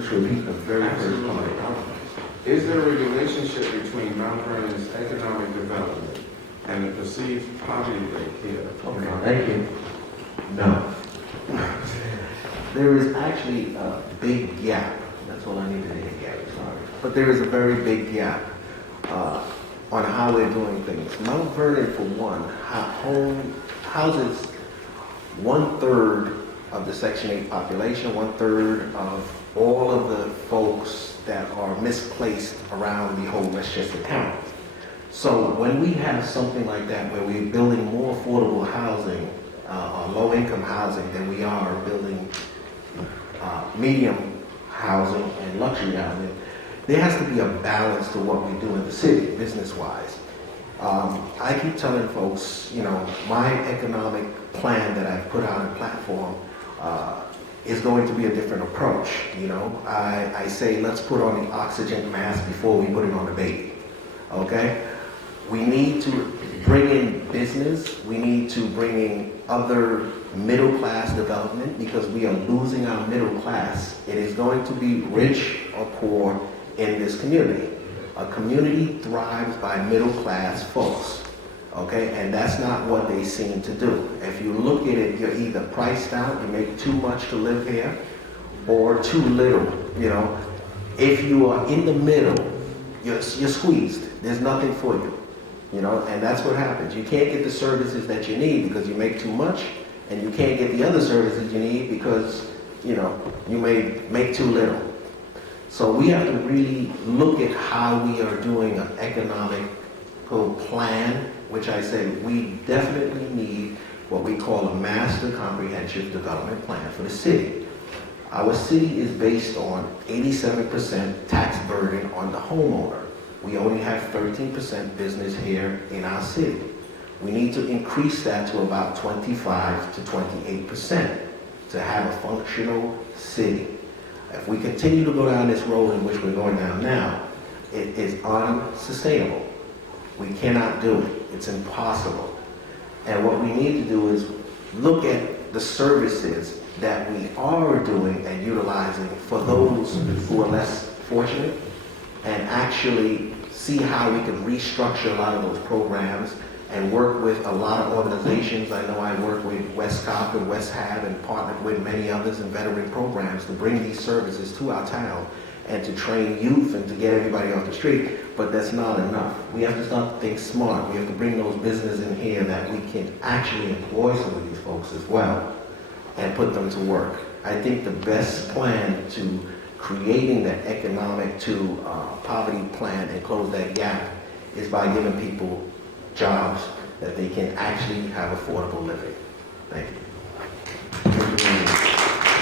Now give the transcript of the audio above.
just repeat the very first Absolutely. part. Is there a relationship between Mount Vernon's economic development and the perceived poverty rate here? Okay, thank you. No. There is actually a big gap. That's all I needed to hit, Gary, sorry. But there is a very big gap on how we're doing things. Mount Vernon, for one, houses 1/3 of the Section 8 population, 1/3 of all of the folks that are misplaced around the whole Westchester County. So when we have something like that where we're building more affordable housing, or low-income housing, than we are building medium housing and luxury housing, there has to be a balance to what we do in the city, business-wise. I keep telling folks, you know, my economic plan that I've put out on platform is going to be a different approach. You know, I say let's put on the oxygen mask before we put it on the baby. Okay? We need to bring in business. We need to bring in other middle class development because we are losing our middle class. It is going to be rich or poor in this community. A community thrives by middle class folks. Okay, and that's not what they seem to do. If you look at it, you're either priced out, you make too much to live here, or too little, you know. If you are in the middle, you're squeezed. There's nothing for you, you know, and that's what happens. You can't get the services that you need because you make too much, and you can't get the other services you need because, you know, you may make too little. So we have to really look at how we are doing an economical plan, which I say we definitely need what we call a master comprehensive development plan for the city. Our city is based on 87% tax burden on the homeowner. We only have 13% business here in our city. We need to increase that to about 25 to 28% to have a functional city. If we continue to go down this road in which we're going down now, it is unsustainable. We cannot do it. It's impossible. And what we need to do is look at the services that we are doing and utilizing for those who are less fortunate and actually see how we can restructure a lot of those programs and work with a lot of organizations. I know I work with Westcop and West Hab and partnered with many others in veteran programs to bring these services to our town and to train youth and to get everybody off the street, but that's not enough. We have to start to think smart. We have to bring those businesses in here that we can actually employ some of these folks as well and put them to work. I think the best plan to creating that economic to poverty plan and close that gap is by giving people jobs that they can actually have affordable living. Thank you.